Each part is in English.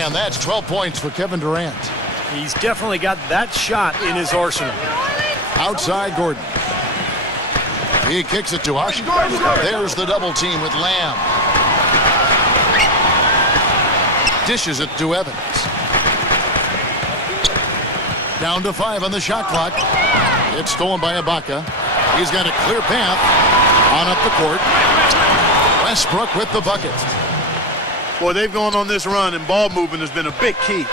And that's 12 points for Kevin Durant. He's definitely got that shot in his arsenal. Outside Gordon. He kicks it to Hush. There's the double team with Lamb. Dishes it to Evans. Down to 5 on the shot clock. It's stolen by Ibaka. He's got a clear path on up the court. Westbrook with the bucket. Boy, they've gone on this run, and ball movement has been a big key.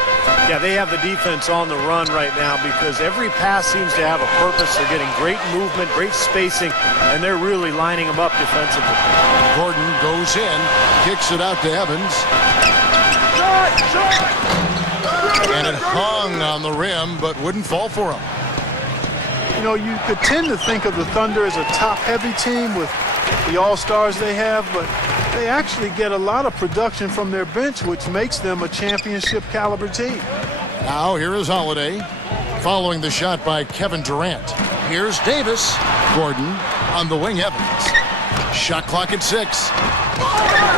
Yeah, they have the defense on the run right now because every pass seems to have a purpose. They're getting great movement, great spacing, and they're really lining them up defensively. Gordon goes in, kicks it out to Evans. And it hung on the rim, but wouldn't fall for him. You know, you could tend to think of the Thunder as a top-heavy team with the all-stars they have, but they actually get a lot of production from their bench, which makes them a championship-caliber team. Now here is Holiday, following the shot by Kevin Durant. Here's Davis. Gordon on the wing, Evans. Shot clock at 6.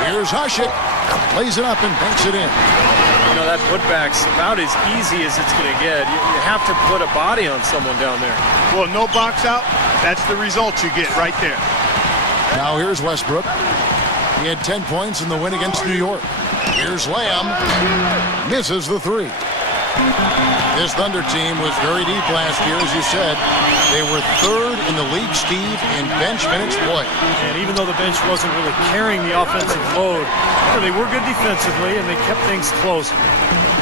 Here's Hasek. Plays it up and banks it in. You know, that putback's about as easy as it's going to get. You have to put a body on someone down there. Well, no box out, that's the result you get right there. Now here's Westbrook. He had 10 points in the win against New York. Here's Lamb. Misses the 3. This Thunder team was very deep last year, as you said. They were 3rd in the league, Steve, in bench minutes played. And even though the bench wasn't really carrying the offensive load, they were good defensively, and they kept things close.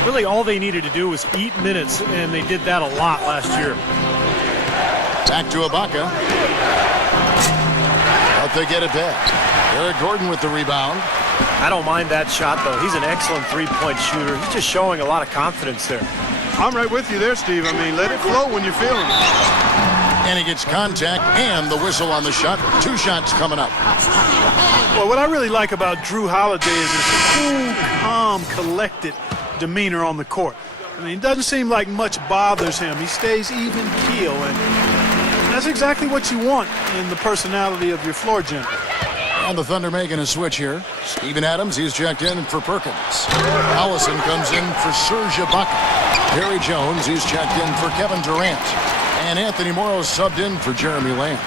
Really, all they needed to do was eat minutes, and they did that a lot last year. Back to Ibaka. But they get it back. Eric Gordon with the rebound. I don't mind that shot, though. He's an excellent three-point shooter. He's just showing a lot of confidence there. I'm right with you there, Steve. I mean, let it flow when you're feeling it. And he gets contact and the whistle on the shot. 2 shots coming up. Well, what I really like about Jrue Holiday is his cool, calm, collected demeanor on the court. I mean, it doesn't seem like much bothers him. He stays even keel, and that's exactly what you want in the personality of your floor general. And the Thunder making a switch here. Steven Adams, he's checked in for Perkins. Allison comes in for Serge Ibaka. Perry Jones, he's checked in for Kevin Durant. And Anthony Morrow subbed in for Jeremy Lamb.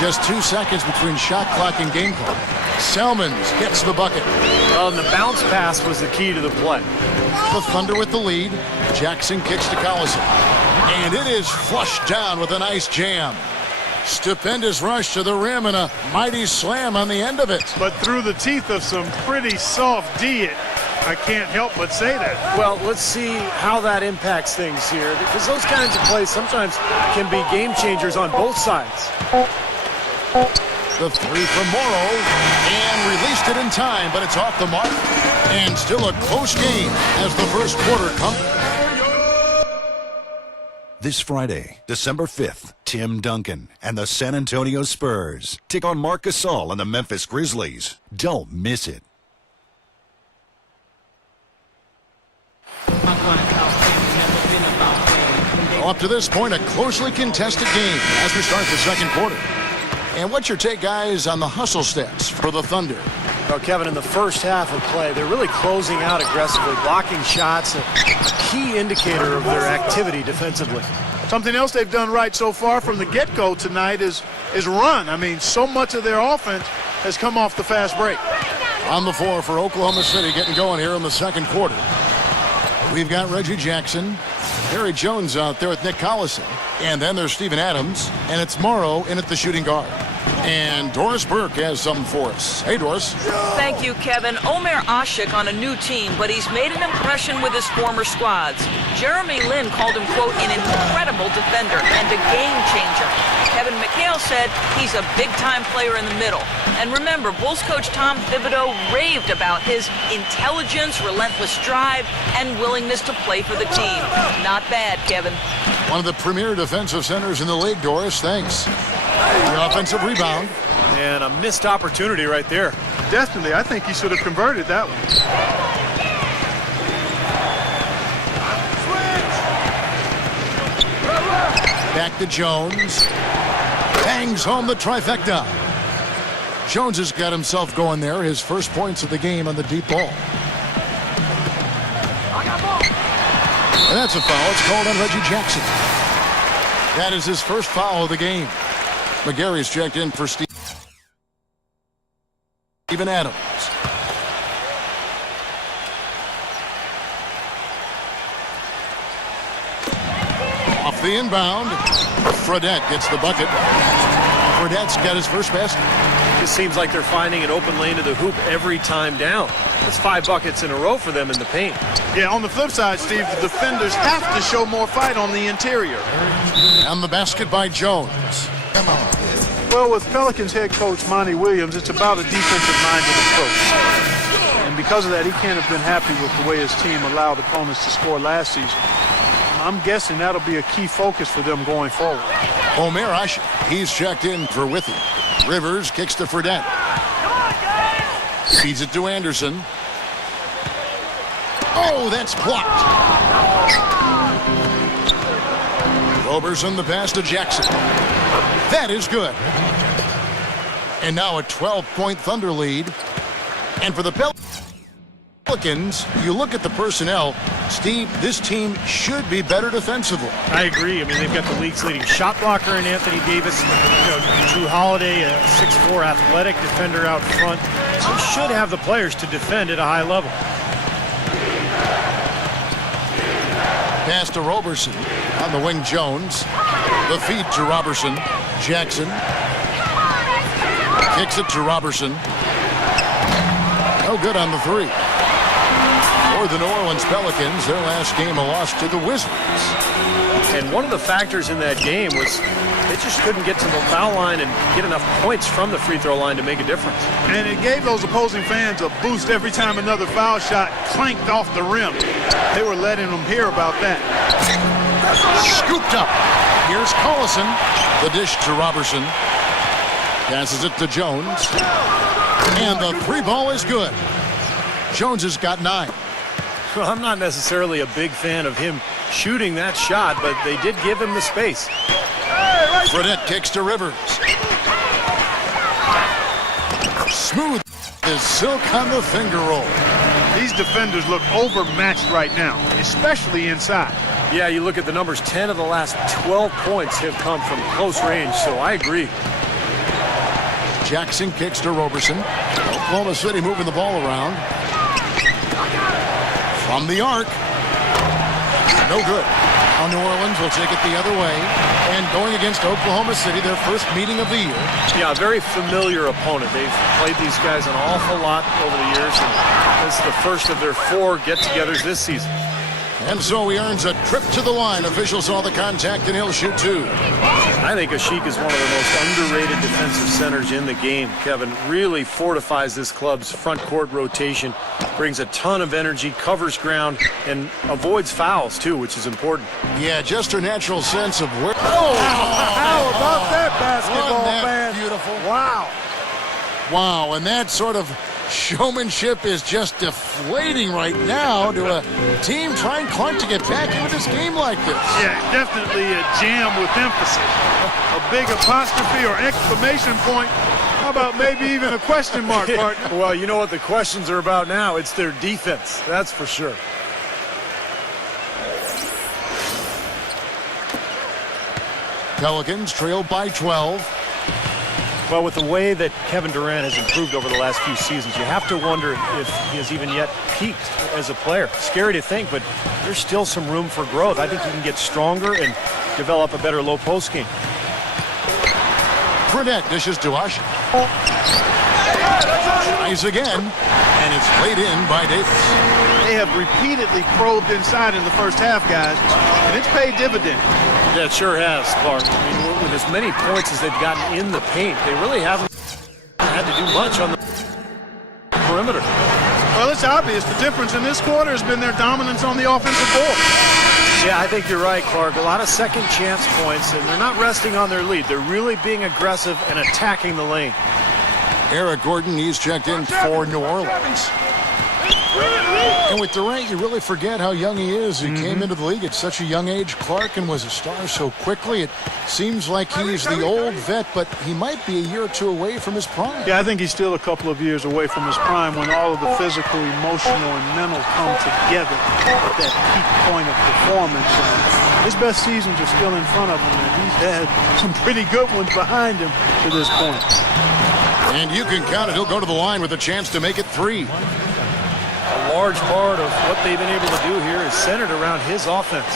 Just 2 seconds between shot clock and game clock. Selmans gets the bucket. Well, and the bounce pass was the key to the play. The Thunder with the lead. Jackson kicks to Collison. And it is flushed down with a nice jam. Stupendous rush to the rim and a mighty slam on the end of it. But through the teeth of some pretty soft D, I can't help but say that. Well, let's see how that impacts things here, because those kinds of plays sometimes can be game changers on both sides. The 3 from Morrow, and released it in time, but it's off the mark. And still a close game as the first quarter comes. This Friday, December 5th, Tim Duncan and the San Antonio Spurs take on Marc Gasol and the Memphis Grizzlies. Don't miss it. Well, up to this point, a closely contested game as we start the second quarter. And what's your take, guys, on the hustle stats for the Thunder? Well, Kevin, in the first half of play, they're really closing out aggressively, blocking shots, a key indicator of their activity defensively. Something else they've done right so far from the get-go tonight is run. I mean, so much of their offense has come off the fast break. On the floor for Oklahoma City, getting going here in the second quarter. We've got Reggie Jackson, Perry Jones out there with Nick Collison, and then there's Steven Adams, and it's Morrow in at the shooting guard. And Doris Burke has something for us. Hey, Doris. Thank you, Kevin. Omer Asik on a new team, but he's made an impression with his former squads. Jeremy Lin called him, quote, an incredible defender and a game changer. Kevin McHale said he's a big-time player in the middle. And remember, Bulls coach Tom Thibodeau raved about his intelligence, relentless drive, and willingness to play for the team. Not bad, Kevin. One of the premier defensive centers in the league, Doris. Thanks. The offensive rebound. And a missed opportunity right there. Definitely, I think he should have converted that one. Back to Jones. Bangs home the trifecta. Jones has got himself going there. His first points of the game on the deep ball. And that's a foul. It's called on Reggie Jackson. That is his first foul of the game. McGarry's checked in for Steven Adams. Off the inbound, Fredette gets the bucket. Fredette's got his first basket. It seems like they're finding an open lane to the hoop every time down. That's 5 buckets in a row for them in the paint. Yeah, on the flip side, Steve, the defenders have to show more fight on the interior. And the basket by Jones. Well, with Pelicans head coach Monty Williams, it's about a defensive-minded approach. And because of that, he can't have been happy with the way his team allowed opponents to score last season. I'm guessing that'll be a key focus for them going forward. Omer Ashe, he's checked in for Withy. Rivers kicks to Fredette. Feeds it to Anderson. Oh, that's blocked. Roberson the pass to Jackson. That is good. And now a 12-point Thunder lead. And for the Pelicans, you look at the personnel, Steve, this team should be better defensively. I agree. I mean, they've got the league's leading shot blocker in Anthony Davis. Drew Holiday, a 6'4" athletic defender out front. They should have the players to defend at a high level. Pass to Roberson. On the wing, Jones. The feed to Roberson. Jackson. Kicks it to Roberson. No good on the three. For the New Orleans Pelicans, their last game a loss to the Wizards. And one of the factors in that game was they just couldn't get to the foul line and get enough points from the free throw line to make a difference. And it gave those opposing fans a boost every time another foul shot clanked off the rim. They were letting them hear about that. Scooped up. Here's Collison. The dish to Roberson. Passes it to Jones. And the three ball is good. Jones has got 9. Well, I'm not necessarily a big fan of him shooting that shot, but they did give him the space. Fredette kicks to Rivers. Smooth as silk on the finger roll. These defenders look overmatched right now, especially inside. Yeah, you look at the numbers, 10 of the last 12 points have come from close range, so I agree. Jackson kicks to Roberson. Oklahoma City moving the ball around. From the arc. No good. Now New Orleans will take it the other way. And going against Oklahoma City, their first meeting of the year. Yeah, a very familiar opponent. They've played these guys an awful lot over the years. And this is the first of their 4 get-togethers this season. And so he earns a trip to the line. Officials saw the contact, and he'll shoot 2. I think Asik is one of the most underrated defensive centers in the game. Kevin really fortifies this club's front court rotation, brings a ton of energy, covers ground, and avoids fouls, too, which is important. Yeah, just her natural sense of where. How about that basketball, Wasn't that man? beautiful? Wow. Wow, and that sort of showmanship is just deflating right now to a team trying to get back into this game like this. Yeah, definitely a jam with emphasis. A big apostrophe or exclamation point. How about maybe even a question mark, partner? Well, you know what the questions are about now? It's their defense, that's for sure. Pelicans trail by 12. Well, with the way that Kevin Durant has improved over the last few seasons, you have to wonder if he has even yet peaked as a player. Scary to think, but there's still some room for growth. I think he can get stronger and develop a better low post game. Fredette dishes to Ashe. Tries again, and it's played in by Davis. They have repeatedly probed inside in the first half, guys, and it's paid dividends. Yeah, it sure has, Clark. I mean, with as many points as they've gotten in the paint, they really haven't had to do much on the perimeter. Well, it's obvious the difference in this quarter has been their dominance on the offensive board. Yeah, I think you're right, Clark. A lot of second chance points, and they're not resting on their lead. They're really being aggressive and attacking the lane. Eric Gordon, he's checked in for New Orleans. And with Durant, you really forget how young he is. He came into the league at such a young age, Clark, and was a star so quickly. It seems like he's the old vet, but he might be a year or two away from his prime. Yeah, I think he's still a couple of years away from his prime when all of the physical, emotional, and mental come together at that peak point of performance. And his best seasons are still in front of him, and he's had some pretty good ones behind him to this point. And you can count it. He'll go to the line with a chance to make it 3. A large part of what they've been able to do here is centered around his offense.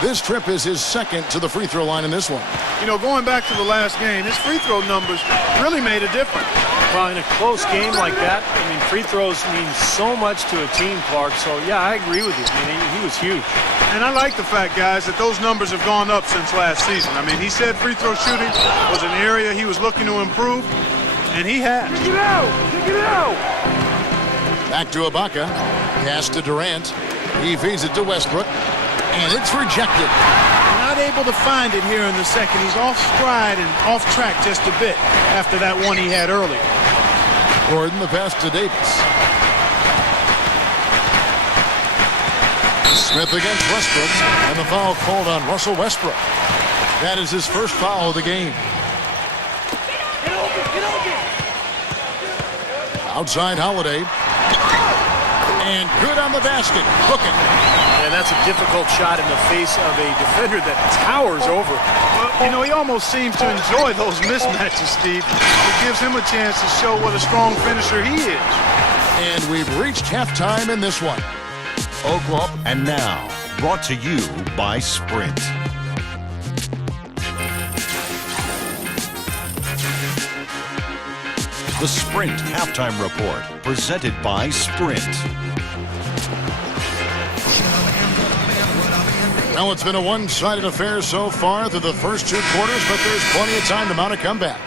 This trip is his second to the free throw line in this one. You know, going back to the last game, his free throw numbers really made a difference. Well, in a close game like that, I mean, free throws mean so much to a team, Clark. So, yeah, I agree with you. I mean, he was huge. And I like the fact, guys, that those numbers have gone up since last season. I mean, he said free throw shooting was an area he was looking to improve, and he has. Take it out! Take it out! Back to Ibaka. Pass to Durant. He feeds it to Westbrook. And it's rejected. Not able to find it here in the second. He's off stride and off track just a bit after that one he had earlier. Gordon, the pass to Davis. Smith against Westbrook. And the foul called on Russell Westbrook. That is his first foul of the game. Outside Holiday. And good on the basket. Hook it. And that's a difficult shot in the face of a defender that towers over. Well, you know, he almost seems to enjoy those mismatches, Steve. It gives him a chance to show what a strong finisher he is. And we've reached halftime in this one. Oklahoma. And now, brought to you by Sprint. The Sprint Halftime Report, presented by Sprint. Well, it's been a one-sided affair so far through the first 2 quarters, but there's plenty of time to mount a comeback.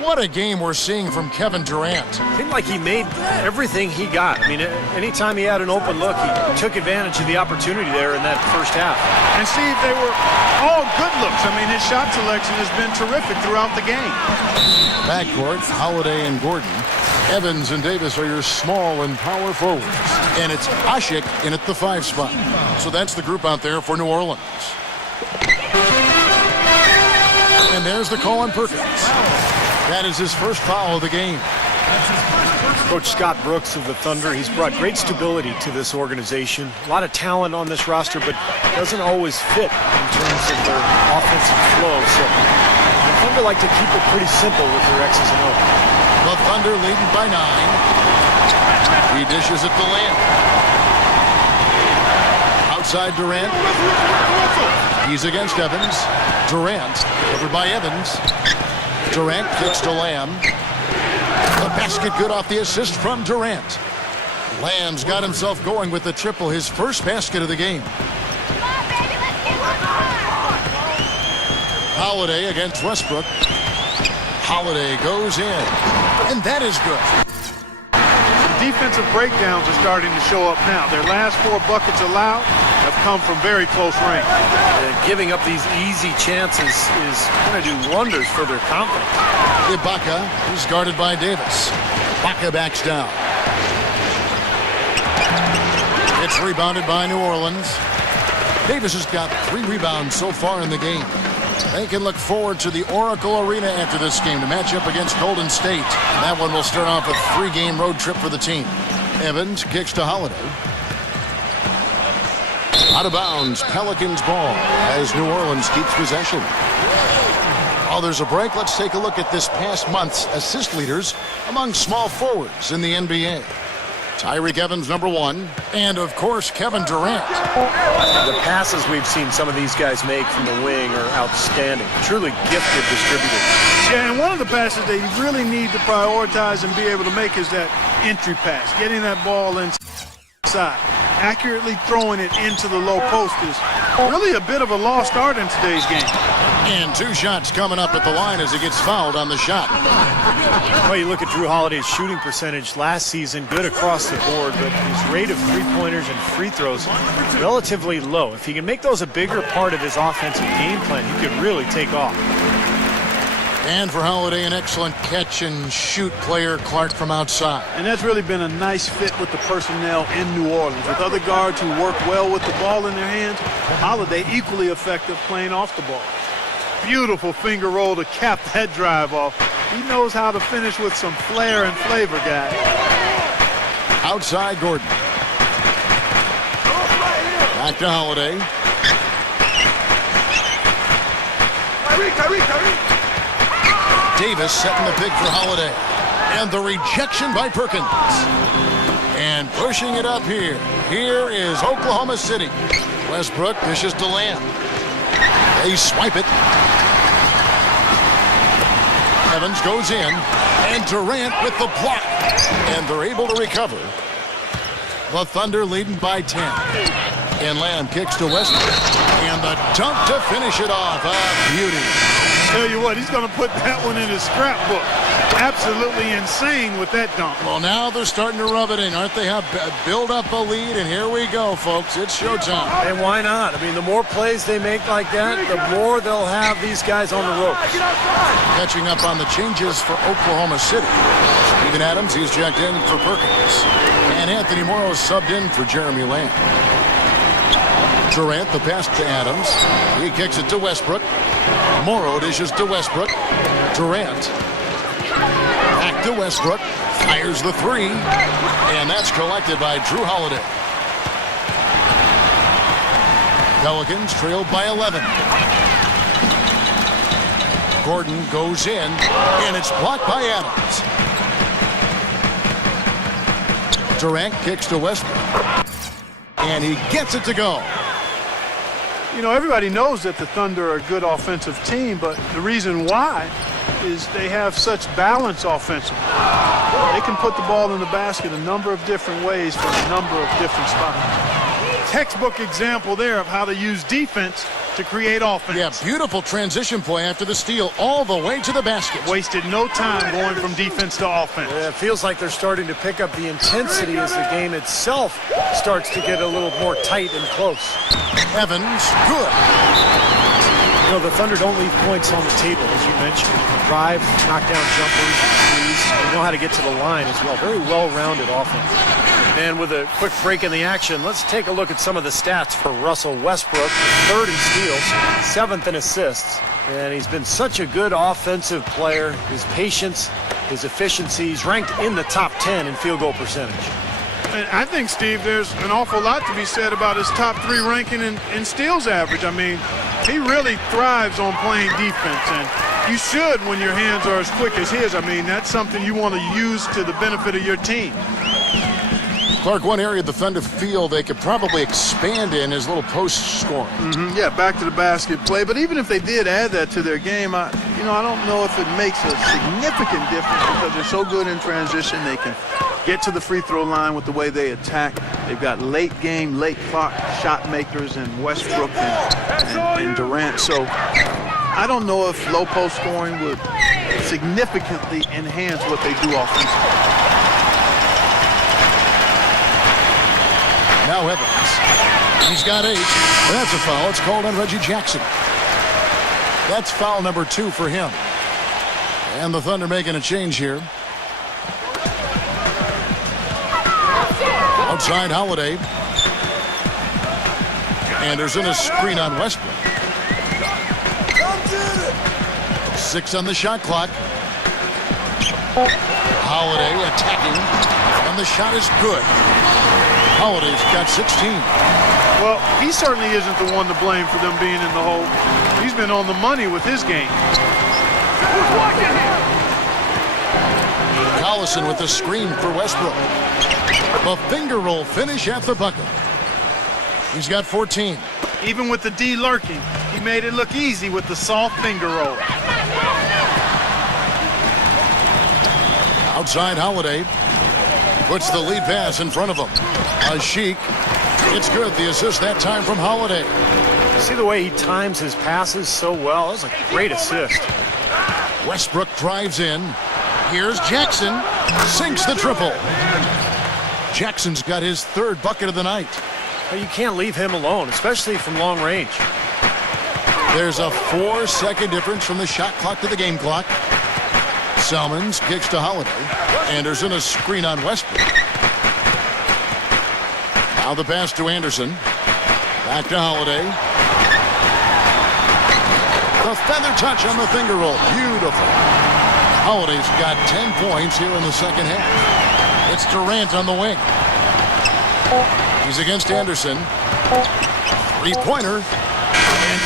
What a game we're seeing from Kevin Durant. It seemed like he made everything he got. I mean, anytime he had an open look, he took advantage of the opportunity there in that first half. And Steve, they were all good looks. I mean, his shot selection has been terrific throughout the game. Backcourt, Holiday and Gordon. Evans and Davis are your small and power forwards. And it's Asik in at the 5 spot. So that's the group out there for New Orleans. And there's the call on Perkins. That is his first foul of the game. Coach Scott Brooks of the Thunder, he's brought great stability to this organization. A lot of talent on this roster, but doesn't always fit in terms of their offensive flow. So the Thunder like to keep it pretty simple with their X's and O's. The Thunder leading by 9. He dishes it to Lamb. Outside Durant. He's against Evans. Durant, covered by Evans. Durant kicks to Lamb. The basket good off the assist from Durant. Lamb's got himself going with the triple, his first basket of the game. Holiday against Westbrook. Holiday goes in, and that is good. Defensive breakdowns are starting to show up now. Their last 4 buckets allowed have come from very close range. Giving up these easy chances is going to do wonders for their confidence. Ibaka, who's guarded by Davis. Ibaka backs down. It's rebounded by New Orleans. Davis has got 3 rebounds so far in the game. They can look forward to the Oracle Arena after this game to match up against Golden State. And that one will start off a 3-game road trip for the team. Evans kicks to Holiday. Out of bounds, Pelicans ball as New Orleans keeps possession. While there's a break, let's take a look at this past month's assist leaders among small forwards in the NBA. Tyreke Evans, number 1, and of course, Kevin Durant. The passes we've seen some of these guys make from the wing are outstanding. Truly gifted distributors. Yeah, and one of the passes that you really need to prioritize and be able to make is that entry pass, getting that ball inside. Accurately throwing it into the low post is really a bit of a lost art in today's game. And 2 shots coming up at the line as he gets fouled on the shot. Well, you look at Drew Holiday's shooting percentage last season, good across the board, but his rate of three-pointers and free throws relatively low. If he can make those a bigger part of his offensive game plan, he could really take off. And for Holiday, an excellent catch-and-shoot player, Clark from outside. And that's really been a nice fit with the personnel in New Orleans. With other guards who work well with the ball in their hands, Holiday equally effective playing off the ball. Beautiful finger roll to cap that drive off. He knows how to finish with some flair and flavor, guys. Outside Gordon. Back to Holiday. Davis setting the pick for Holiday. And the rejection by Perkins. And pushing it up here. Here is Oklahoma City. Westbrook dishes to Lamb. They swipe it. Evans goes in. And Durant with the block. And they're able to recover. The Thunder leading by 10. And Lamb kicks to Westbrook. And the dunk to finish it off. A beauty. Tell you what, he's going to put that one in his scrapbook. Absolutely insane with that dunk. Well, now they're starting to rub it in, aren't they? Build up a lead, and here we go, folks. It's showtime. And why not? I mean, the more plays they make like that, the more they'll have these guys on the ropes. Catching up on the changes for Oklahoma City. Steven Adams, he's checked in for Perkins. And Anthony Morrow subbed in for Jeremy Lamb. Durant, the pass to Adams. He kicks it to Westbrook. Morrow dishes to Westbrook. Durant. Back to Westbrook. Fires the three. And that's collected by Drew Holiday. Pelicans trailed by 11. Gordon goes in. And it's blocked by Adams. Durant kicks to Westbrook. And he gets it to go. You know, everybody knows that the Thunder are a good offensive team, but the reason why is they have such balance offensively. They can put the ball in the basket a number of different ways from a number of different spots. Textbook example there of how to use defense to create offense. Yeah, beautiful transition play after the steal all the way to the basket. Wasted no time going from defense to offense. Yeah, it feels like they're starting to pick up the intensity as the game itself starts to get a little more tight and close. Evans, good. You know, the Thunder don't leave points on the table, as you mentioned. Drive, knock down jumpers, threes. They know how to get to the line as well. Very well-rounded offense. And with a quick break in the action, let's take a look at some of the stats for Russell Westbrook. 3rd in steals, 7th in assists. And he's been such a good offensive player. His patience, his efficiency, he's ranked in the top 10 in field goal percentage. And I think, Steve, there's an awful lot to be said about his top 3 ranking in steals average. I mean, he really thrives on playing defense, and you should when your hands are as quick as his. I mean, that's something you want to use to the benefit of your team. Clark, one area the Thunder feel they could probably expand in is little post scoring. Yeah, back to the basket play. But even if they did add that to their game, I don't know if it makes a significant difference because they're so good in transition. They can get to the free throw line with the way they attack. They've got late game, late clock shot makers in Westbrook and Durant. So I don't know if low post scoring would significantly enhance what they do offensively. Now Evans. He's got 8. That's a foul. It's called on Reggie Jackson. That's foul number 2 for him. And the Thunder making a change here. Outside Holiday. Anderson a screen on Westbrook. 6 on the shot clock. Holiday attacking. And the shot is good. Holiday's got 16. Well, he certainly isn't the one to blame for them being in the hole. He's been on the money with his game. Collison with the screen for Westbrook. The finger roll finish at the bucket. He's got 14. Even with the D lurking, he made it look easy with the soft finger roll. Outside Holiday. Puts the lead pass in front of him. Asik. It's good. The assist that time from Holiday. See the way he times his passes so well? That was a great assist. Westbrook drives in. Here's Jackson. Sinks the triple. Jackson's got his 3rd bucket of the night. Well, you can't leave him alone, especially from long range. There's a 4-second difference from the shot clock to the game clock. Salmons kicks to Holiday. Anderson a screen on Westbrook. Now the pass to Anderson. Back to Holiday. The feather touch on the finger roll. Beautiful. Holiday's got 10 points here in the second half. It's Durant on the wing. He's against Anderson. Three-pointer. And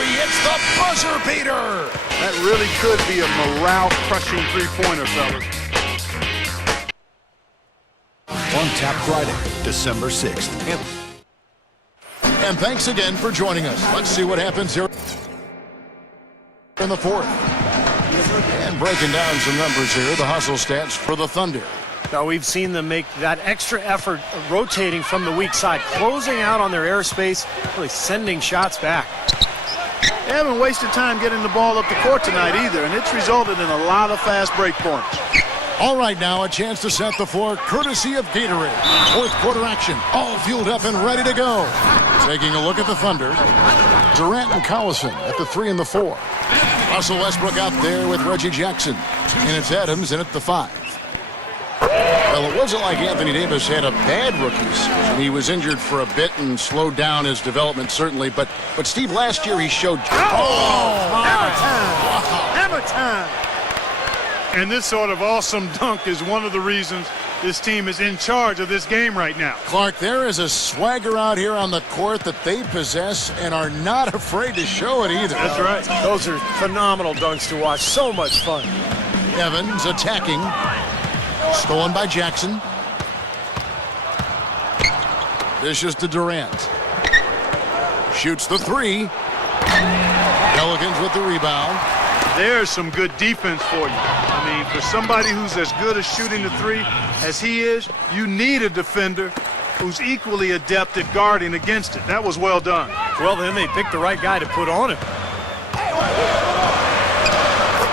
he hits the buzzer beater. That really could be a morale-crushing three-pointer, fellas. On Tap Friday, December 6th. And thanks again for joining us. Let's see what happens here in the fourth. And breaking down some numbers here, the hustle stats for the Thunder. Now we've seen them make that extra effort rotating from the weak side, closing out on their airspace, really sending shots back. They haven't wasted time getting the ball up the court tonight either, and it's resulted in a lot of fast break points. All right, now a chance to set the floor courtesy of Gatorade. Fourth quarter action, all fueled up and ready to go. Taking a look at the Thunder. Durant and Collison at the 3 and the 4. Russell Westbrook out there with Reggie Jackson. And it's Adams in at the 5. Well, it wasn't like Anthony Davis had a bad rookie season. He was injured for a bit and slowed down his development, certainly. But Steve, last year he showed... Hammer time! Hammer time! And this sort of awesome dunk is one of the reasons this team is in charge of this game right now. Clark, there is a swagger out here on the court that they possess and are not afraid to show it either. That's right. Those are phenomenal dunks to watch. So much fun. Evans attacking. Stolen by Jackson. Dishes to Durant. Shoots the 3. Pelicans with the rebound. There's some good defense for you. I mean, for somebody who's as good at shooting the 3 as he is, you need a defender who's equally adept at guarding against it. That was well done. Well, then they picked the right guy to put on him.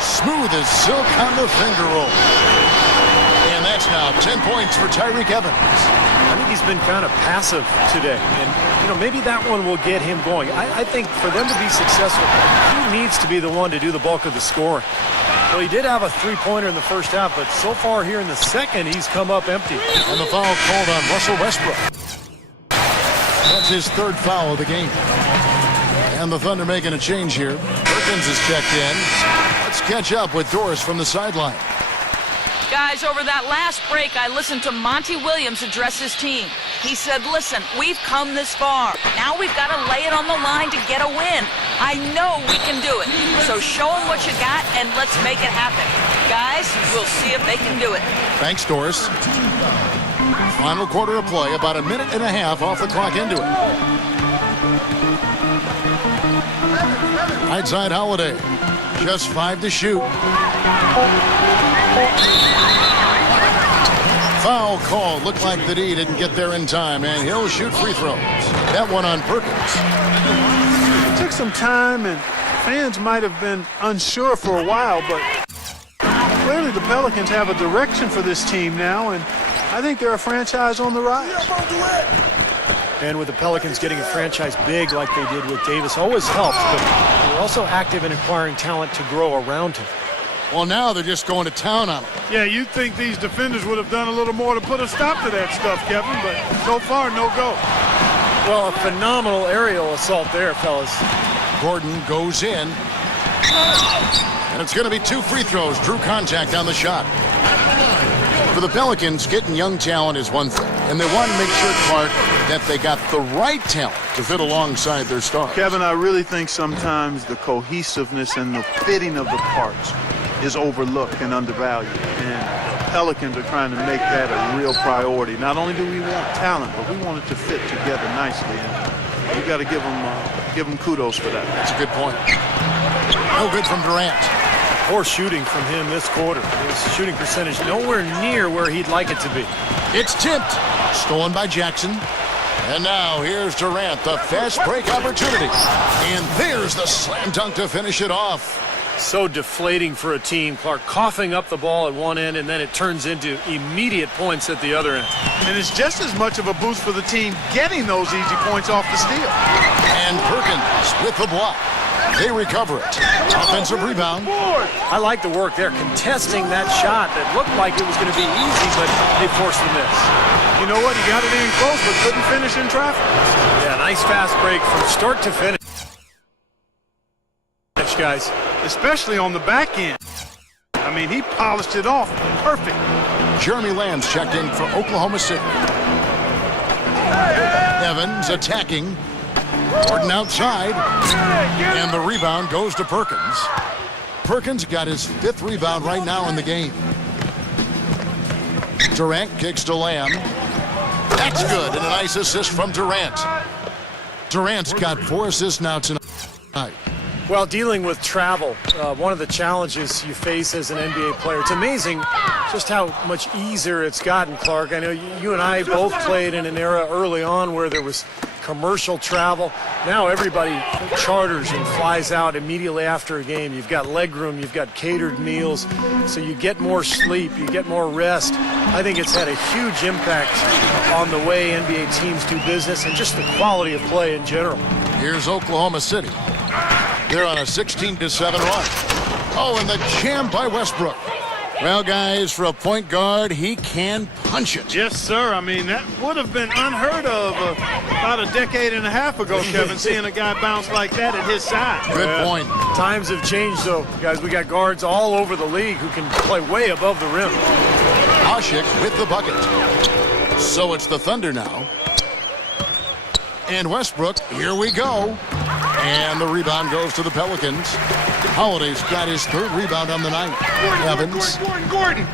Smooth as silk on the finger roll. And that's now 10 points for Tyreke Evans. I think he's been kind of passive today. And, maybe that one will get him going. I think for them to be successful, he needs to be the one to do the bulk of the scoring. Well, he did have a three-pointer in the first half, but so far here in the second, he's come up empty. And the foul called on Russell Westbrook. That's his third foul of the game. And the Thunder making a change here. Perkins is checked in. Let's catch up with Doris from the sideline. Guys, over that last break, I listened to Monty Williams address his team. He said, listen, we've come this far. Now we've got to lay it on the line to get a win. I know we can do it. So show them what you got, and let's make it happen. Guys, we'll see if they can do it. Thanks, Doris. Final quarter of play, about a minute and a half off the clock into it. Right side Holiday. Just 5 to shoot. Foul call. Looked like the D didn't get there in time, and he'll shoot free throws. That one on Perkins. It took some time, and fans might have been unsure for a while, but clearly the Pelicans have a direction for this team now, and I think they're a franchise on the rise. And with the Pelicans getting a franchise big like they did with Davis always helps, but they're also active in acquiring talent to grow around him. Well, now they're just going to town on him. Yeah, you'd think these defenders would have done a little more to put a stop to that stuff, Kevin, but so far, no go. Well, a phenomenal aerial assault there, fellas. Gordon goes in. And it's going to be 2 free throws. Drew contact on the shot. For the Pelicans, getting young talent is one thing. And they want to make sure, Clark, that they got the right talent to fit alongside their stars. Kevin, I really think sometimes the cohesiveness and the fitting of the parts is overlooked and undervalued. And the Pelicans are trying to make that a real priority. Not only do we want talent, but we want it to fit together nicely. And you got to give them kudos for that. That's a good point. No good from Durant. Poor shooting from him this quarter. His shooting percentage nowhere near where he'd like it to be. It's tipped. Stolen by Jackson. And now here's Durant, the fast break opportunity. And there's the slam dunk to finish it off. So deflating for a team, Clark, coughing up the ball at one end, and then it turns into immediate points at the other end. And it's just as much of a boost for the team getting those easy points off the steal. And Perkins with the block. They recover it. Offensive rebound. I like the work there, contesting that shot that looked like it was going to be easy, but they forced the miss. You know what? He got it in close, but couldn't finish in traffic. Yeah, nice fast break from start to finish, guys. Especially on the back end. I mean, he polished it off. Perfect. Jeremy Lamb's checked in for Oklahoma City. Evans attacking. Gordon outside. And the rebound goes to Perkins. Perkins got his 5th rebound right now in the game. Durant kicks to Lamb. That's good, and a nice assist from Durant. Durant's got 4 assists now tonight. Well, dealing with travel, one of the challenges you face as an NBA player. It's amazing just how much easier it's gotten, Clark. I know you and I both played in an era early on where there was commercial travel. Now everybody charters and flies out immediately after a game. You've got leg room, you've got catered meals, so you get more sleep, you get more rest. I think it's had a huge impact on the way NBA teams do business and just the quality of play in general. Here's Oklahoma City. They're on a 16-7 run. Oh, and the jam by Westbrook. Well, guys, for a point guard, he can punch it. Yes, sir. I mean, that would have been unheard of about a decade and a half ago, Kevin, seeing a guy bounce like that at his size. Good point. Times have changed, though, guys. We got guards all over the league who can play way above the rim. Asik with the bucket. So it's the Thunder now. And Westbrook, here we go. And the rebound goes to the Pelicans. Holiday's got his 3rd rebound on the night. Evans. Gordon.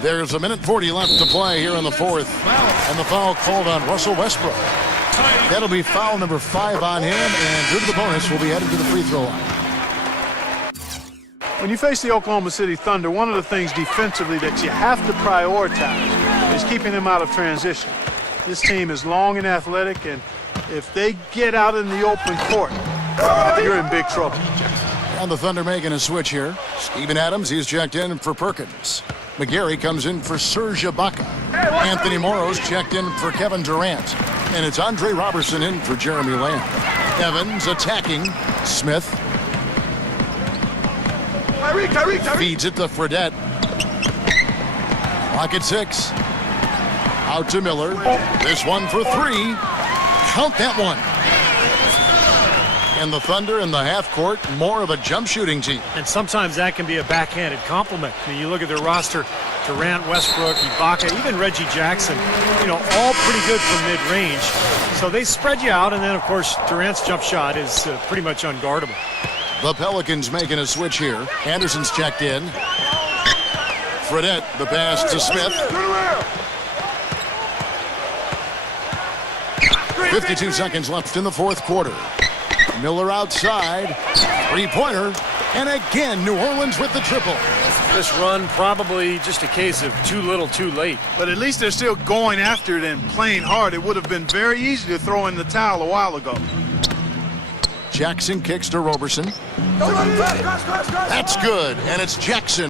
There's a minute 40 left to play here in the 4th. And the foul called on Russell Westbrook. That'll be foul number 5 on him, and due to the bonus, will be headed to the free throw line. When you face the Oklahoma City Thunder, one of the things defensively that you have to prioritize is keeping them out of transition. This team is long and athletic, and if they get out in the open court, you're in big trouble. And the Thunder making a switch here. Steven Adams, he's checked in for Perkins. McGarry comes in for Serge Ibaka. Anthony Morrow's checked in for Kevin Durant. And it's Andre Robertson in for Jeremy Lamb. Evans attacking. Smith. Feeds it to Fredette. Clock at 6. Out to Miller. This one for 3. Count that one. And the Thunder in the half court, more of a jump shooting team. And sometimes that can be a backhanded compliment. I mean, you look at their roster, Durant, Westbrook, Ibaka, even Reggie Jackson, all pretty good from mid-range. So they spread you out, and then, of course, Durant's jump shot is pretty much unguardable. The Pelicans making a switch here. Anderson's checked in. Fredette, the pass to Smith. 52 seconds left in the 4th quarter. Miller outside. 3-pointer. And again, New Orleans with the triple. This run probably just a case of too little, too late. But at least they're still going after it and playing hard. It would have been very easy to throw in the towel a while ago. Jackson kicks to Roberson. That's good, and it's Jackson